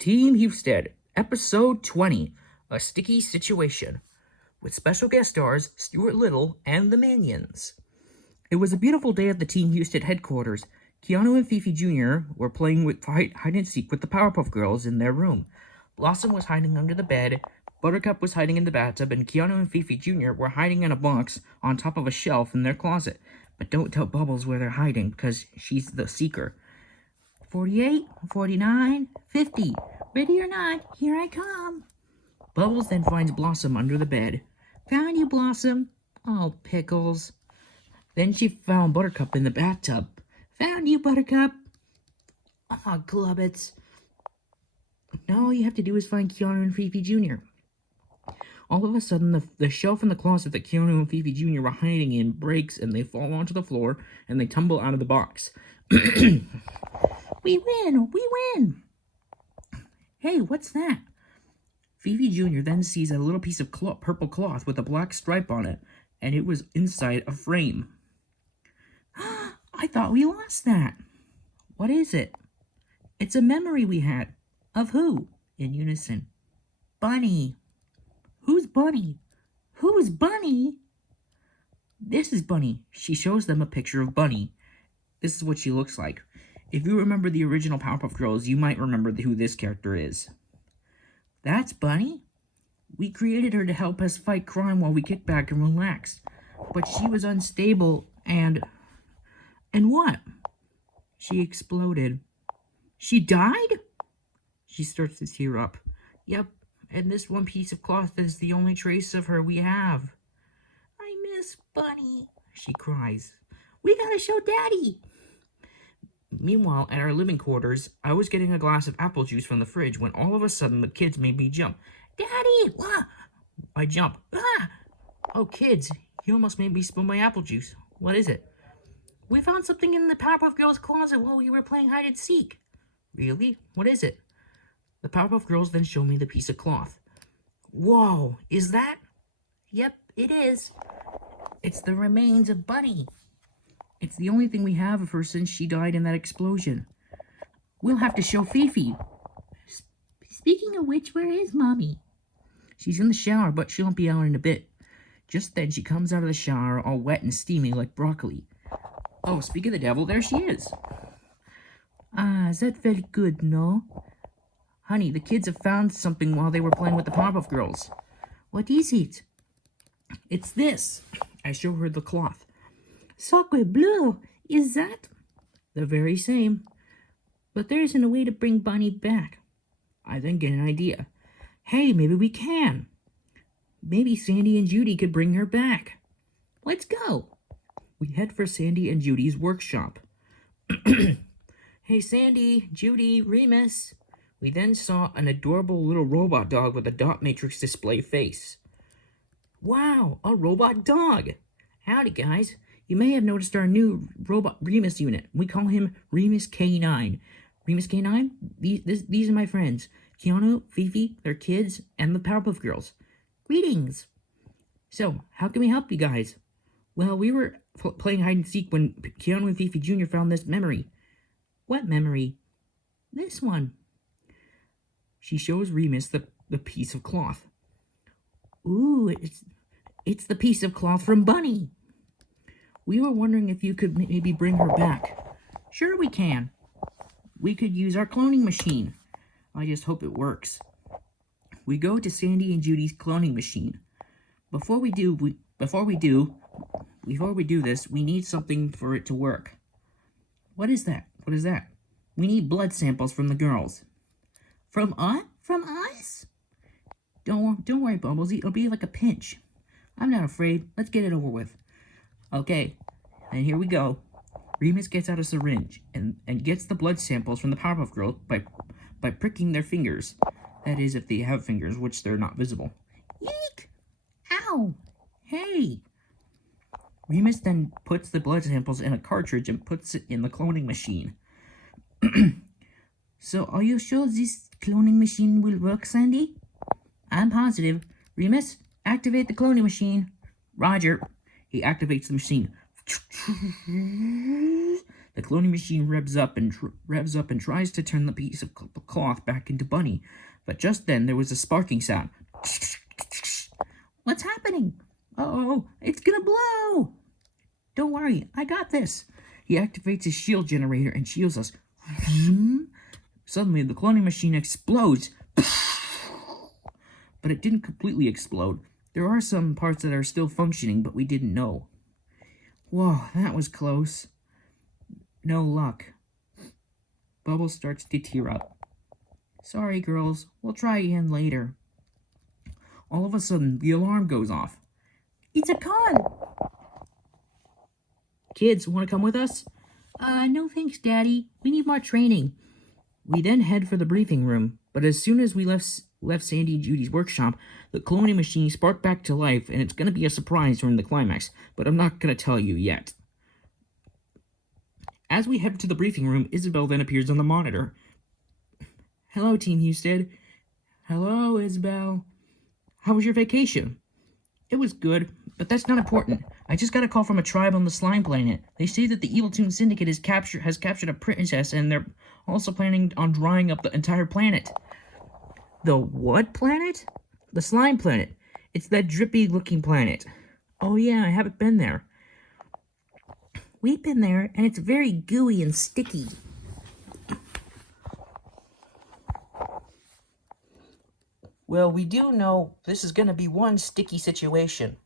Team Husted, Episode 20, A Sticky Situation, with special guest stars Stuart Little and the Minions. It was a beautiful day at the Team Husted headquarters. Keanu and Fifi Jr. were playing with hide-and-seek with the Powerpuff Girls in their room. Blossom was hiding under the bed, Buttercup was hiding in the bathtub, and Keanu and Fifi Jr. were hiding in a box on top of a shelf in their closet. But don't tell Bubbles where they're hiding, because she's the seeker. 48, 49, 50. Ready or not, here I come. Bubbles then finds Blossom under the bed. Found you, Blossom. Oh, pickles. Then she found Buttercup in the bathtub. Found you, Buttercup. Oh, Glubbits. Now all you have to do is find Keanu and Fifi Jr. All of a sudden, the shelf in the closet that Keanu and Fifi Jr. were hiding in breaks, and they fall onto the floor, and they tumble out of the box. We win! We win! Hey, what's that? Fifi Jr. then sees a little piece of purple cloth with a black stripe on it, and it was inside a frame. I thought we lost that. What is it? It's a memory we had. Of who? In unison. Bunny. Who's Bunny? Who's Bunny? This is Bunny. She shows them a picture of Bunny. This is what she looks like. If you remember the original Powerpuff Girls, you might remember who this character is. That's Bunny? We created her to help us fight crime while we kick back and relax. But she was unstable and... And what? She exploded. She died? She starts to tear up. Yep, and this one piece of cloth is the only trace of her we have. I miss Bunny, she cries. We gotta show Daddy. Meanwhile, at our living quarters, I was getting a glass of apple juice from the fridge when all of a sudden the kids made me jump. Daddy! Ah! I jump. Ah! Oh, kids, you almost made me spill my apple juice. What is it? We found something in the Powerpuff Girls' closet while we were playing hide-and-seek. Really? What is it? The Powerpuff Girls then show me the piece of cloth. Whoa, is that? Yep, it is. It's the remains of Bunny. It's the only thing we have of her since she died in that explosion. We'll have to show Fifi. Speaking of which, where is Mommy? She's in the shower, but she'll be out in a bit. Just then, she comes out of the shower all wet and steamy like broccoli. Oh, speak of the devil, there she is. Ah, that felt good, no? Honey, the kids have found something while they were playing with the Powerpuff Girls. What is it? It's this. I show her the cloth. Sacre bleu, is that? The very same. But there isn't a way to bring Bunny back. I then get an idea. Hey, maybe we can. Maybe Sandy and Judy could bring her back. Let's go. We head for Sandy and Judy's workshop. Hey, Sandy, Judy, Remus. We then saw an adorable little robot dog with a dot matrix display face. Wow, a robot dog. Howdy, guys. You may have noticed our new robot Remus unit. We call him Remus K9. Remus K9? These are my friends. Keanu, Fifi, their kids, and the Powerpuff Girls. Greetings! So, how can we help you guys? Well, we were playing hide-and-seek when Keanu and Fifi Jr. found this memory. What memory? This one. She shows Remus the piece of cloth. Ooh, it's the piece of cloth from Bunny. We were wondering if you could maybe bring her back. Sure we can. We could use our cloning machine. I just hope it works. We go to Sandy and Judy's cloning machine. Before we do this, we need something for it to work. What is that? What is that? We need blood samples from the girls. From us? From us? Don't worry, Bubbles. It'll be like a pinch. I'm not afraid. Let's get it over with. Okay, and here we go. Remus gets out a syringe and gets the blood samples from the Powerpuff Girls by pricking their fingers. That is, if they have fingers, which they're not visible. Eek! Ow! Hey! Remus then puts the blood samples in a cartridge and puts it in the cloning machine. So, are you sure this cloning machine will work, Sandy? I'm positive. Remus, activate the cloning machine. Roger. He activates the machine. The The cloning machine revs up and tries to turn the piece of cloth back into Bunny, but just then there was a sparking sound. What's happening? Uh-oh, it's gonna blow! Don't worry, I got this. He activates his shield generator and shields us. Suddenly, the cloning machine explodes. But it didn't completely explode. There are some parts that are still functioning, but we didn't know. Whoa, that was close. No luck. Bubbles starts to tear up. Sorry, girls. We'll try again later. All of a sudden, the alarm goes off. It's a con! Kids, want to come with us? No thanks, Daddy. We need more training. We then head for the briefing room, but as soon as we left Sandy and Judy's workshop, the cloning machine sparked back to life, and it's going to be a surprise during the climax, but I'm not going to tell you yet. As we head to the briefing room, Isabel then appears on the monitor. Hello, Team Husted. Hello, Isabel. How was your vacation? It was good, but that's not important. I just got a call from a tribe on the Slime Planet. They say that the Evil Toon Syndicate has captured a princess, and they're also planning on drying up the entire planet. The what planet? The Slime Planet. It's that drippy-looking planet. Oh yeah, I haven't been there. We've been there, and it's very gooey and sticky. Well, we do know this is going to be one sticky situation.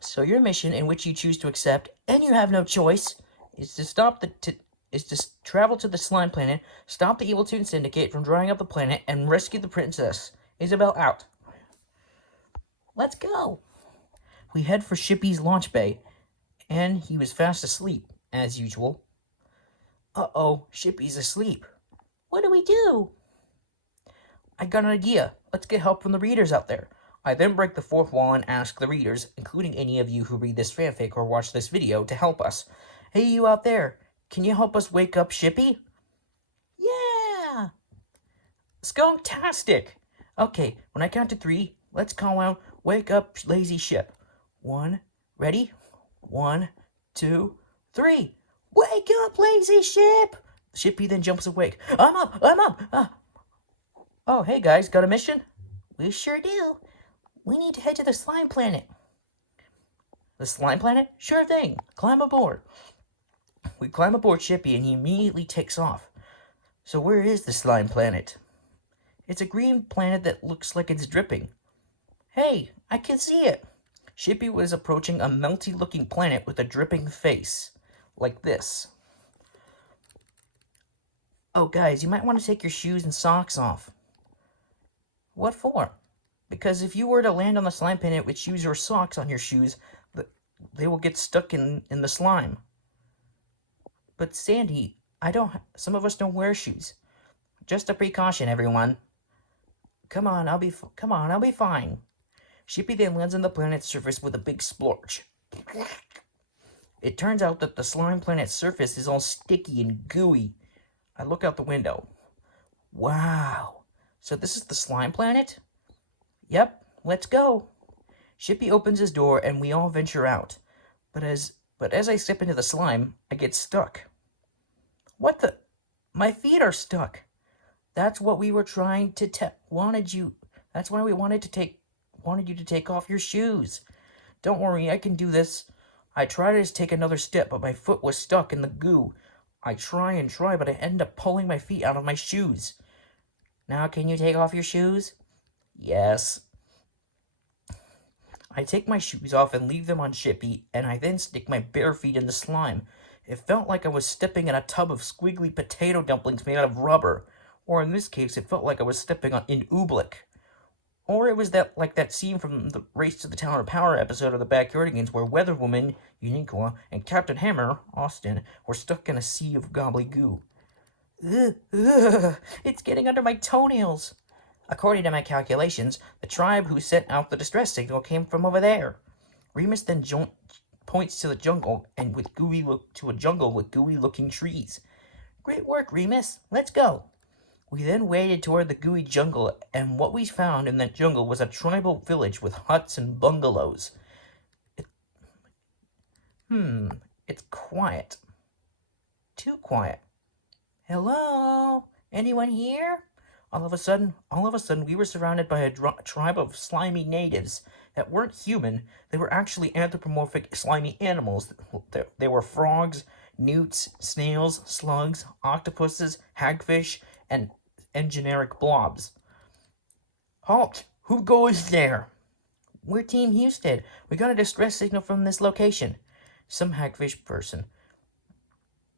So your mission, in which you choose to accept, and you have no choice, is to travel to the Slime Planet, stop the Evil Toon Syndicate from drying up the planet, and rescue the princess. Isabel out. Let's go. We head for Shippy's launch bay, and he was fast asleep, as usual. Uh-oh, Shippy's asleep. What do we do? I got an idea. Let's get help from the readers out there. I then break the fourth wall and ask the readers, including any of you who read this fanfic or watch this video, to help us. Hey, you out there, can you help us wake up Shippy? Yeah! Skunktastic! Okay, when I count to 3, let's call out, wake up, lazy ship. 1, ready? 1, 2, 3. Wake up, lazy ship! Shippy then jumps awake. I'm up! Oh, hey guys, got a mission? We sure do. We need to head to the Slime Planet. The Slime Planet? Sure thing. Climb aboard. We climb aboard Shippy and he immediately takes off. So where is the Slime Planet? It's a green planet that looks like it's dripping. Hey, I can see it. Shippy was approaching a melty-looking planet with a dripping face. Like this. Oh, guys, you might want to take your shoes and socks off. What for? Because if you were to land on the slime planet with shoes or socks on your shoes, they will get stuck in the slime. But Sandy, some of us don't wear shoes. Just a precaution, everyone. Come on, I'll be fine. Shippy then lands on the planet's surface with a big splorch. It turns out that the slime planet's surface is all sticky and gooey. I look out the window. Wow. So this is the Slime Planet? Yep, let's go. Shippy opens his door and we all venture out. But as I step into the slime, I get stuck. What the? My feet are stuck. That's what we were trying to That's why we wanted you to take off your shoes. Don't worry, I can do this. I try to take another step, but my foot was stuck in the goo. I try, but I end up pulling my feet out of my shoes. Now can you take off your shoes? Yes. I take my shoes off and leave them on Shippy, and I then stick my bare feet in the slime. It felt like I was stepping in a tub of squiggly potato dumplings made out of rubber. Or in this case, it felt like I was stepping in oobleck. Or it was like that scene from the Race to the Tower of Power episode of the Backyardigans where Weatherwoman, Uniqua, and Captain Hammer, Austin, were stuck in a sea of gobbly goo. Ugh, it's getting under my toenails. According to my calculations, the tribe who sent out the distress signal came from over there. Remus then points to the jungle and to a jungle with gooey-looking trees. Great work, Remus. Let's go. We then waded toward the gooey jungle, and what we found in that jungle was a tribal village with huts and bungalows. It's quiet. Too quiet. Hello? Anyone here? All of a sudden, we were surrounded by a tribe of slimy natives that weren't human. They were actually anthropomorphic slimy animals. They were frogs, newts, snails, slugs, octopuses, hagfish, and generic blobs. Halt! Who goes there? We're Team Husted. We got a distress signal from this location. Some hagfish person.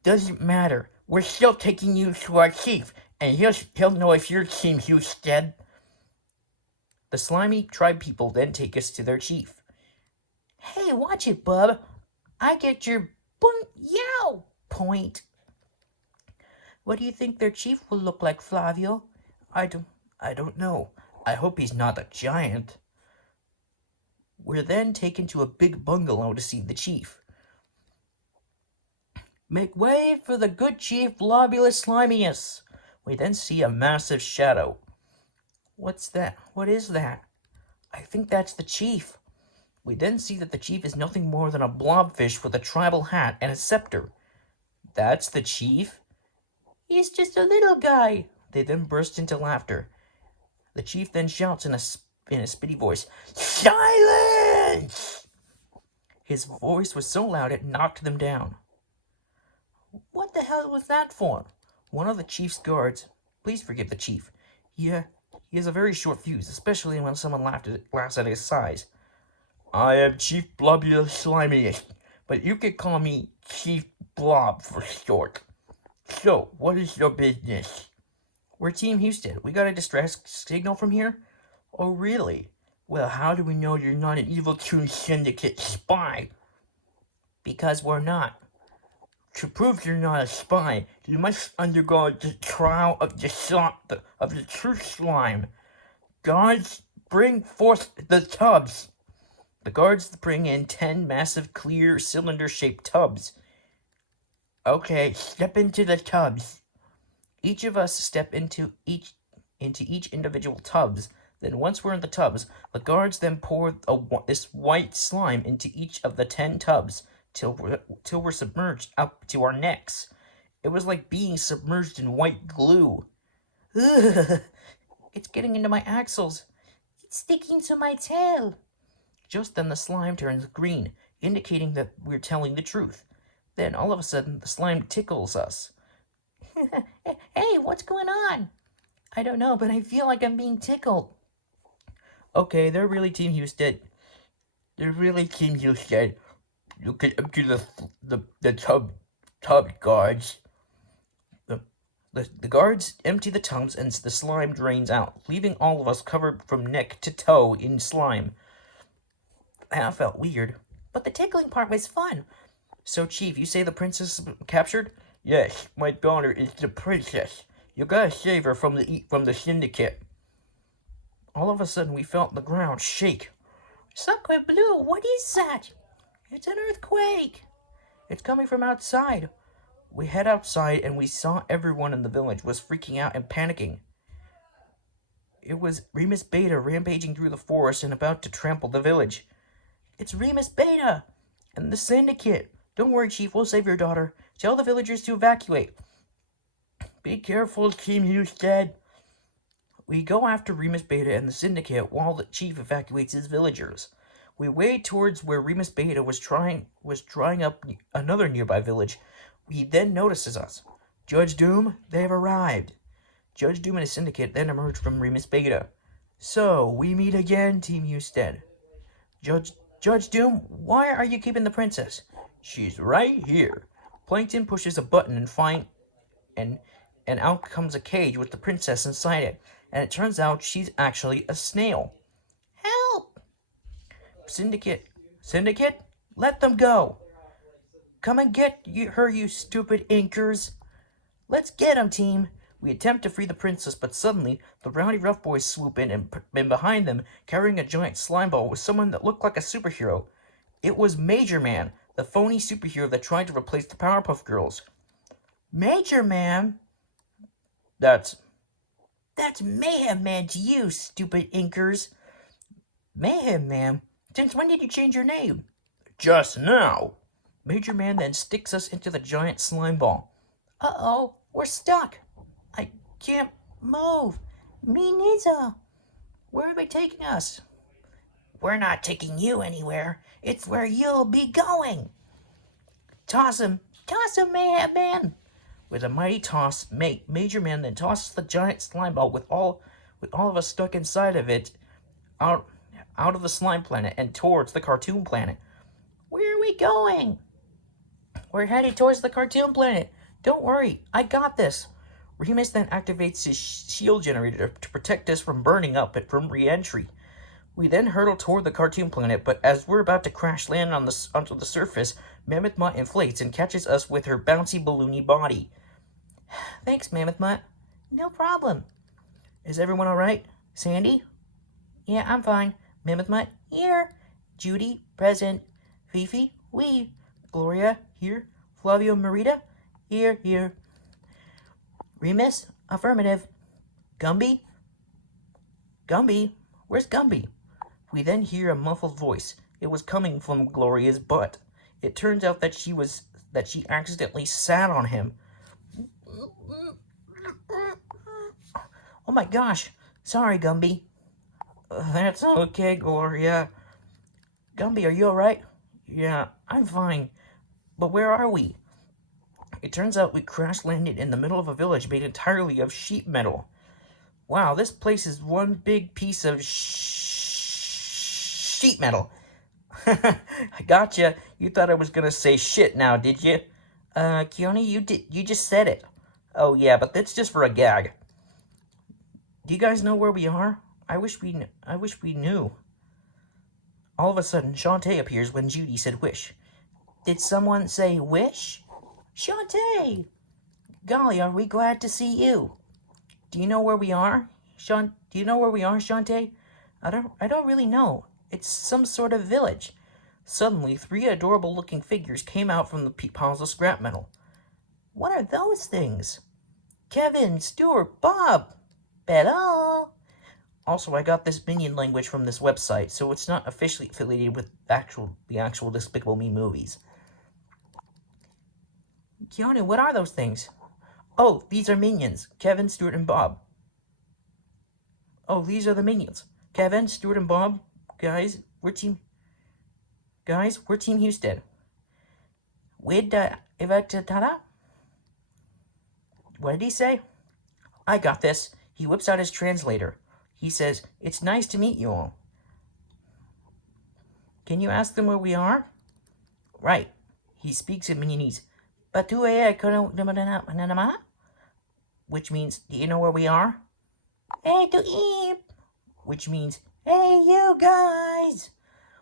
Doesn't matter. We're still taking you to our chief, and he'll know if you're Team Husted. The slimy tribe people then take us to their chief. Hey, watch it, bub. I get your yow point. What do you think their chief will look like, Flavio? I don't know. I hope he's not a giant. We're then taken to a big bungalow to see the chief. Make way for the good chief Globulus Slimius. We then see a massive shadow. What's that? What is that? I think that's the chief. We then see that the chief is nothing more than a blobfish with a tribal hat and a scepter. That's the chief? He's just a little guy. They then burst into laughter. The chief then shouts in a spitty voice, Silence! His voice was so loud it knocked them down. What the hell was that for? One of the chief's guards, please forgive the chief. Yeah, he has a very short fuse, especially when someone laughs at his size. I am Chief Globulus Slimius, but you can call me Chief Blob for short. So, what is your business? We're Team Husted. We got a distress signal from here? Oh, really? Well, how do we know you're not an Evil Toon Syndicate spy? Because we're not. To prove you're not a spy, you must undergo the trial of the true slime. Guards, bring forth the tubs. The guards bring in 10 massive, clear, cylinder-shaped tubs. Okay, step into the tubs. Each of us step into each individual tubs. Then once we're in the tubs, the guards then pour this white slime into each of the 10 tubs till we're submerged up to our necks. It was like being submerged in white glue. Ugh, it's getting into my axles. It's sticking to my tail. Just then the slime turns green, indicating that we're telling the truth. Then all of a sudden the slime tickles us. Hey, what's going on? I don't know, but I feel like I'm being tickled. Okay, they're really Team Husted. You can empty the tub guards. The guards empty the tubs and the slime drains out, leaving all of us covered from neck to toe in slime. That felt weird, but the tickling part was fun. So, Chief, you say the princess captured? Yes, my daughter is the princess. You gotta save her from the syndicate. All of a sudden, we felt the ground shake. Sacre bleu, what is that? It's an earthquake. It's coming from outside. We head outside and we saw everyone in the village was freaking out and panicking. It was Remus Beta rampaging through the forest and about to trample the village. It's Remus Beta and the syndicate. Don't worry, Chief, we'll save your daughter. Tell the villagers to evacuate. Be careful, Team Husted. We go after Remus Beta and the syndicate while the chief evacuates his villagers. We wade towards where Remus Beta was drying up another nearby village. He then notices us. Judge Doom, they've arrived. Judge Doom and his syndicate then emerge from Remus Beta. So, we meet again, Team Husted. Judge Doom, why are you keeping the princess? She's right here. Plankton pushes a button and out comes a cage with the princess inside it. And it turns out she's actually a snail. Help! Syndicate, let them go. Come and get her, you stupid inkers. Let's get them, team. We attempt to free the princess, but suddenly the rowdy rough boys swoop in, and behind them, carrying a giant slime ball, was someone that looked like a superhero. It was Major Man, the phony superhero that tried to replace the Powerpuff Girls. Major Man? That's Mayhem Man to you, stupid inkers. Mayhem Man? Since when did you change your name? Just now. Major Man then sticks us into the giant slime ball. Uh-oh, we're stuck. I can't move. Me neither. Where are they taking us? We're not taking you anywhere. It's where you'll be going. Toss him. Toss him, Mayhem Man. With a mighty toss, Major Man then tosses the giant slime ball with all of us stuck inside of it out, out of the slime planet and towards the cartoon planet. Where are we going? We're headed towards the cartoon planet. Don't worry, I got this. Remus then activates his shield generator to protect us from burning up and from re-entry. We then hurtle toward the cartoon planet, but as we're about to crash land onto the surface, Mammoth Mutt inflates and catches us with her bouncy balloony body. Thanks, Mammoth Mutt. No problem. Is everyone alright? Sandy? Yeah, I'm fine. Mammoth Mutt? Here. Judy? Present. Fifi? We. Gloria? Here. Flavio Marita? Here, here. Remus? Affirmative. Gumby? Gumby? Where's Gumby? We then hear a muffled voice. It was coming from Gloria's butt. It turns out that she accidentally sat on him. Oh my gosh. Sorry, Gumby. That's okay, Gloria. Gumby, are you alright? Yeah, I'm fine. But where are we? It turns out we crash landed in the middle of a village made entirely of sheet metal. Wow, this place is one big piece of sheet metal. I gotcha. You thought I was gonna say shit now, did you? Keone, you just said it. Oh yeah, but that's just for a gag. Do you guys know where we are? I wish we knew. All of a sudden, Shantae appears when Judy said wish. Did someone say wish? Shantae! Golly, are we glad to see you? Do you know where we are? Do you know where we are, Shantae? I don't really know. It's some sort of village. Suddenly, 3 adorable-looking figures came out from the piles of scrap metal. What are those things? Kevin, Stuart, Bob. Hello. Also, I got this minion language from this website, so it's not officially affiliated with the actual Despicable Me movies. Keanu, what are those things? Oh, these are minions. Kevin, Stuart, and Bob. Oh, these are the minions. Kevin, Stuart, and Bob. Guys, we're Team Husted. With Evatatata? What did he say? I got this. He whips out his translator. He says, "It's nice to meet you all." Can you ask them where we are? Right. He speaks in Minionese. Which means, do you know where we are? Hey, to eat. Which means, hey, you guys.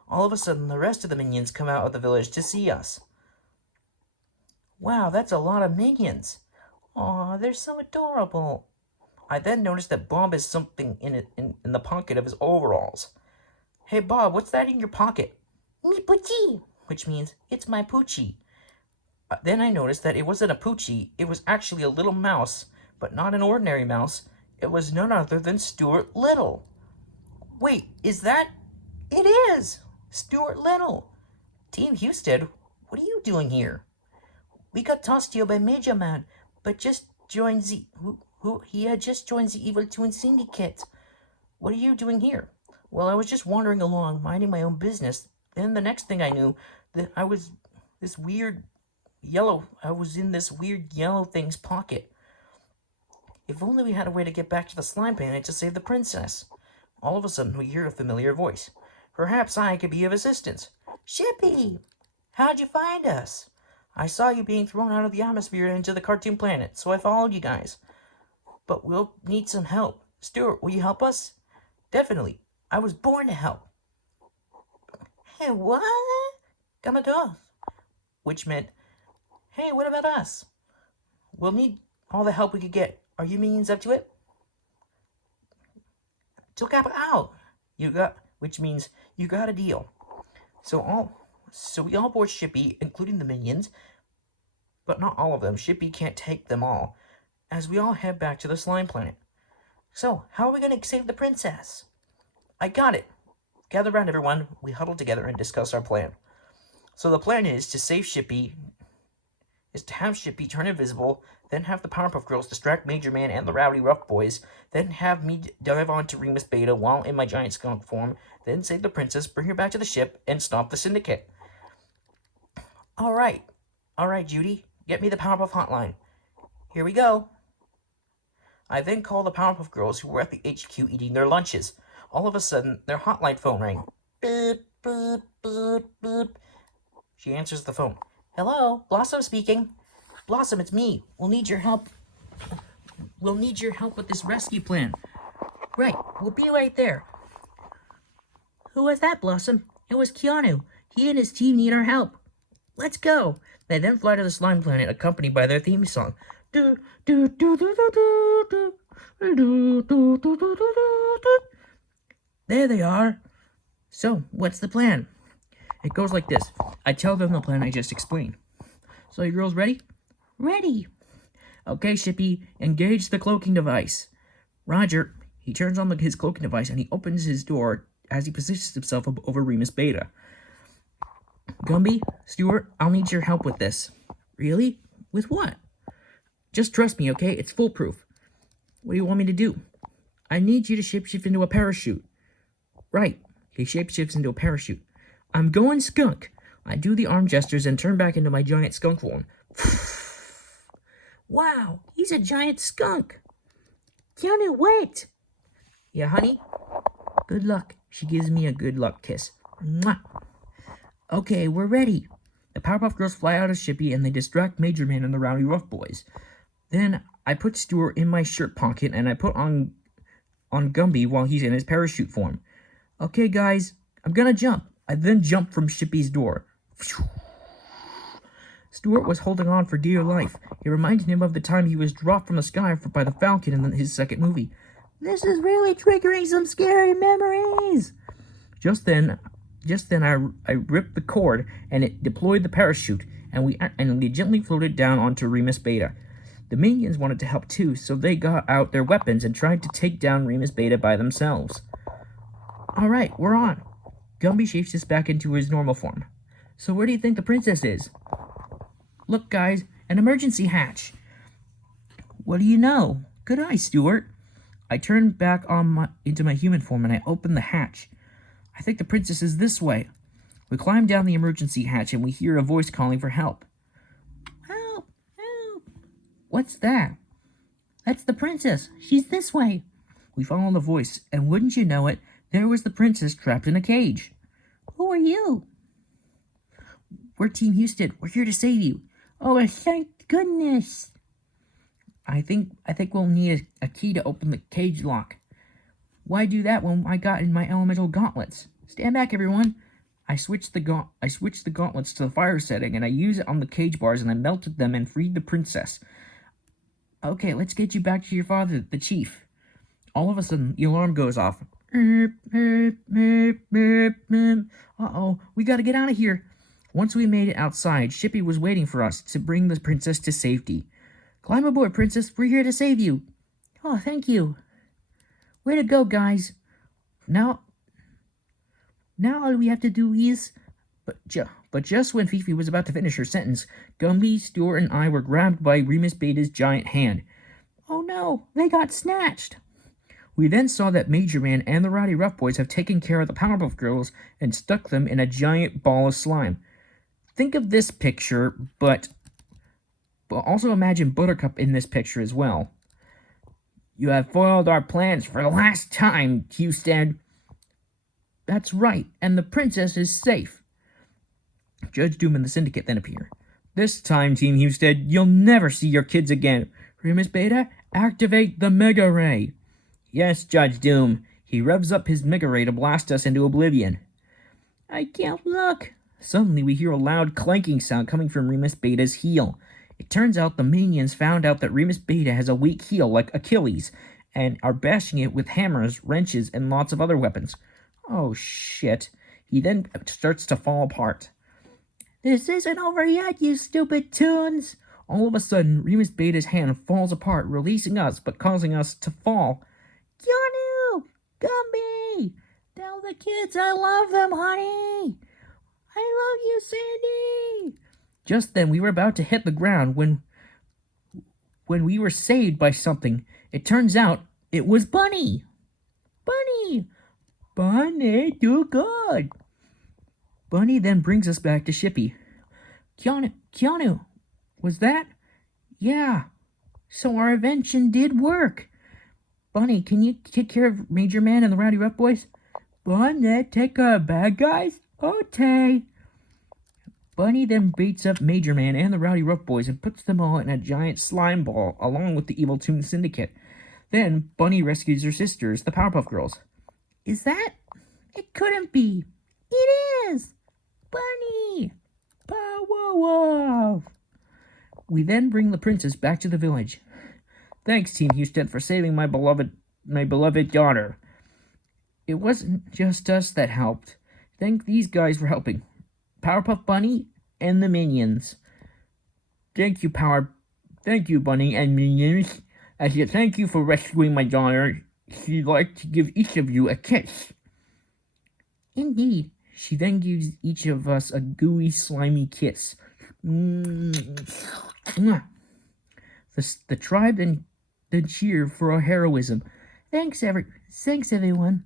All of a sudden, the rest of the minions come out of the village to see us. Wow, that's a lot of minions. Aw, they're so adorable. I then noticed that Bob has something in the pocket of his overalls. Hey, Bob, what's that in your pocket? Me poochie, which means, it's my poochie. Then I noticed that it wasn't a poochie, it was actually a little mouse, but not an ordinary mouse. It was none other than Stuart Little. Wait, is that? It is! Stuart Little. Team Husted, what are you doing here? We got tossed here by Major Man, but just joined he had just joined the Evil Twin Syndicate. What are you doing here? Well, I was just wandering along, minding my own business. Then the next thing I knew, that I was in this weird yellow thing's pocket. If only we had a way to get back to the slime planet to save the princess. All of a sudden, we hear a familiar voice. Perhaps I could be of assistance. Shippy! How'd you find us? I saw you being thrown out of the atmosphere into the cartoon planet, so I followed you guys. But we'll need some help. Stuart, will you help us? Definitely. I was born to help. Hey, what? Come to us. Which meant, hey, what about us? We'll need all the help we could get. Are you minions up to it? Took out. Which means you got a deal. So we all board Shippy, including the minions, but not all of them. Shippy can't take them all, as we all head back to the slime planet. So, how are we going to save the princess? I got it. Gather around, everyone. We huddle together and discuss our plan. So the plan is to save Shippy is to have Shippy turn invisible, then have the Powerpuff Girls distract Major Man and the Rowdy Rough Boys, then have me dive onto Remus Beta while in my giant skunk form, then save the princess, bring her back to the ship, and stop the Syndicate. Alright, Judy, get me the Powerpuff hotline. Here we go. I then call the Powerpuff Girls who were at the HQ eating their lunches. All of a sudden, their hotline phone rang. Boop, boop, boop, boop. She answers the phone. Hello, Blossom speaking. Blossom, it's me. We'll need your help. We'll need your help with this rescue plan. Right, we'll be right there. Who was that, Blossom? It was Keanu. He and his team need our help. Let's go. They then fly to the slime planet, accompanied by their theme song. There they are. So, what's the plan? It goes like this. I tell them the plan I just explained. So, you girls ready? Ready. Okay, Shippy, engage the cloaking device. Roger. He turns on his cloaking device and he opens his door as he positions himself over Remus Beta. Gumby, Stuart, I'll need your help with this. Really? With what? Just trust me, okay? It's foolproof. What do you want me to do? I need you to shapeshift into a parachute. Right. He shapeshifts into a parachute. I'm going skunk. I do the arm gestures and turn back into my giant skunk form. Wow, he's a giant skunk. Keanu, wait. Yeah, honey? Good luck. She gives me a good luck kiss. Mwah. Okay, we're ready. The Powerpuff Girls fly out of Shippy and they distract Major Man and the Rowdy Rough Boys. Then I put Stuart in my shirt pocket and I put on Gumby while he's in his parachute form. Okay, guys, I'm gonna jump. I then jump from Shippy's door. Stuart was holding on for dear life. It reminded him of the time he was dropped from the sky by the Falcon in his second movie. This is really triggering some scary memories. Just then I ripped the cord and it deployed the parachute, and we gently floated down onto Remus Beta. The minions wanted to help too, so they got out their weapons and tried to take down Remus Beta by themselves. Alright, we're on. Gumby shapes back into his normal form. So where do you think the princess is? Look, guys, an emergency hatch. What do you know? Good eye, Stuart. I turn back into my human form and I open the hatch. I think the princess is this way. We climb down the emergency hatch and we hear a voice calling for help. Help! Help! What's that? That's the princess. She's this way. We follow the voice, and wouldn't you know it, there was the princess trapped in a cage. Who are you? We're Team Husted. We're here to save you. Oh, thank goodness. I think we'll need a key to open the cage lock. Why do that when I got in my elemental gauntlets? Stand back, everyone. I switched the gauntlets to the fire setting, and I used it on the cage bars, and I melted them and freed the princess. Okay, let's get you back to your father, the chief. All of a sudden, the alarm goes off. Uh-oh, we gotta get out of here. Once we made it outside, Shippy was waiting for us to bring the princess to safety. Climb aboard, princess. We're here to save you. Oh, thank you. Way to go, guys. Now all we have to do is... But just when Fifi was about to finish her sentence, Gumby, Stuart, and I were grabbed by Remus Beta's giant hand. Oh no, they got snatched. We then saw that Major Man and the Rowdy Rough Boys have taken care of the Powerpuff Girls and stuck them in a giant ball of slime. Think of this picture, but also imagine Buttercup in this picture as well. You have foiled our plans for the last time, Husted. That's right, and the princess is safe. Judge Doom and the Syndicate then appear. This time, Team Husted, you'll never see your kids again. Remus Beta, activate the Mega Ray. Yes, Judge Doom. He revs up his Mega Ray to blast us into oblivion. I can't look. Suddenly, we hear a loud clanking sound coming from Remus Beta's heel. It turns out the minions found out that Remus Beta has a weak heel like Achilles, and are bashing it with hammers, wrenches, and lots of other weapons. Oh, shit. He then starts to fall apart. This isn't over yet, you stupid toons! All of a sudden, Remus Beta's hand falls apart, releasing us, but causing us to fall. Keanu! Gumby! Tell the kids I love them, honey! I love you, Sandy! Just then we were about to hit the ground when we were saved by something. It turns out it was Bunny. Bunny! Bunny, too good. Bunny then brings us back to Shippy. Keanu, was that? Yeah. So our invention did work. Bunny, can you take care of Major Man and the Rowdy Rough Boys? Bunny, take care of bad guys? Okay. Bunny then beats up Major Man and the Rowdy Rough Boys and puts them all in a giant slime ball along with the Evil Toon Syndicate. Then Bunny rescues her sisters, the Powerpuff Girls. Is that? It couldn't be. It is. Bunny. Power. We then bring the princess back to the village. Thanks, Team Husted, for saving my beloved daughter. It wasn't just us that helped. Thank these guys for helping. Powerpuff Bunny and the Minions. Thank you, Bunny and Minions. As a thank you for rescuing my daughter, she'd like to give each of you a kiss. Indeed. She then gives each of us a gooey, slimy kiss. The tribe then cheer for our heroism. Thanks, everyone.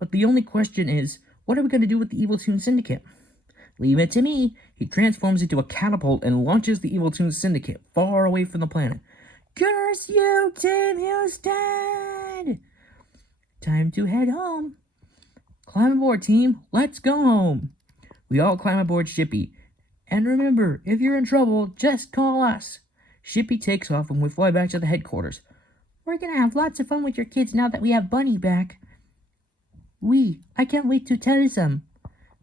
But the only question is, what are we going to do with the Evil Toon Syndicate? Leave it to me. He transforms into a catapult and launches the Evil Toon Syndicate far away from the planet. Curse you, Team Husted! Time to head home. Climb aboard, team. Let's go home. We all climb aboard Shippy. And remember, if you're in trouble, just call us. Shippy takes off and we fly back to the headquarters. We're going to have lots of fun with your kids now that we have Bunny back. I can't wait to tell them.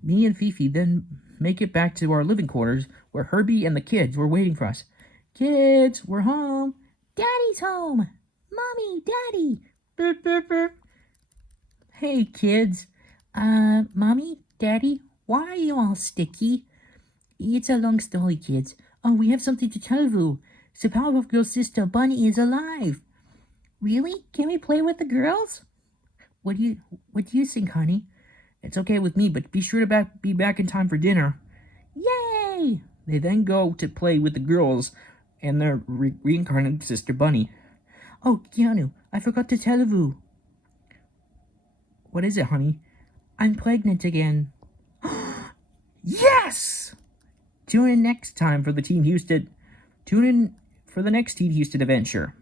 Me and Fifi then make it back to our living quarters where Herbie and the kids were waiting for us. Kids, we're home. Daddy's home. Mommy, Daddy. Burp, burp, burp. Hey, kids. Mommy, Daddy, why are you all sticky? It's a long story, kids. Oh, we have something to tell you. The Powerpuff Girls' sister Bunny is alive. Really? Can we play with the girls? What do you think, honey? It's okay with me, but be sure to be back in time for dinner. Yay! They then go to play with the girls and their reincarnated sister Bunny. Oh, Keanu, I forgot to tell you. What is it, honey? I'm pregnant again. Yes! Tune in next time for the Team Husted. Tune in for the next Team Husted adventure.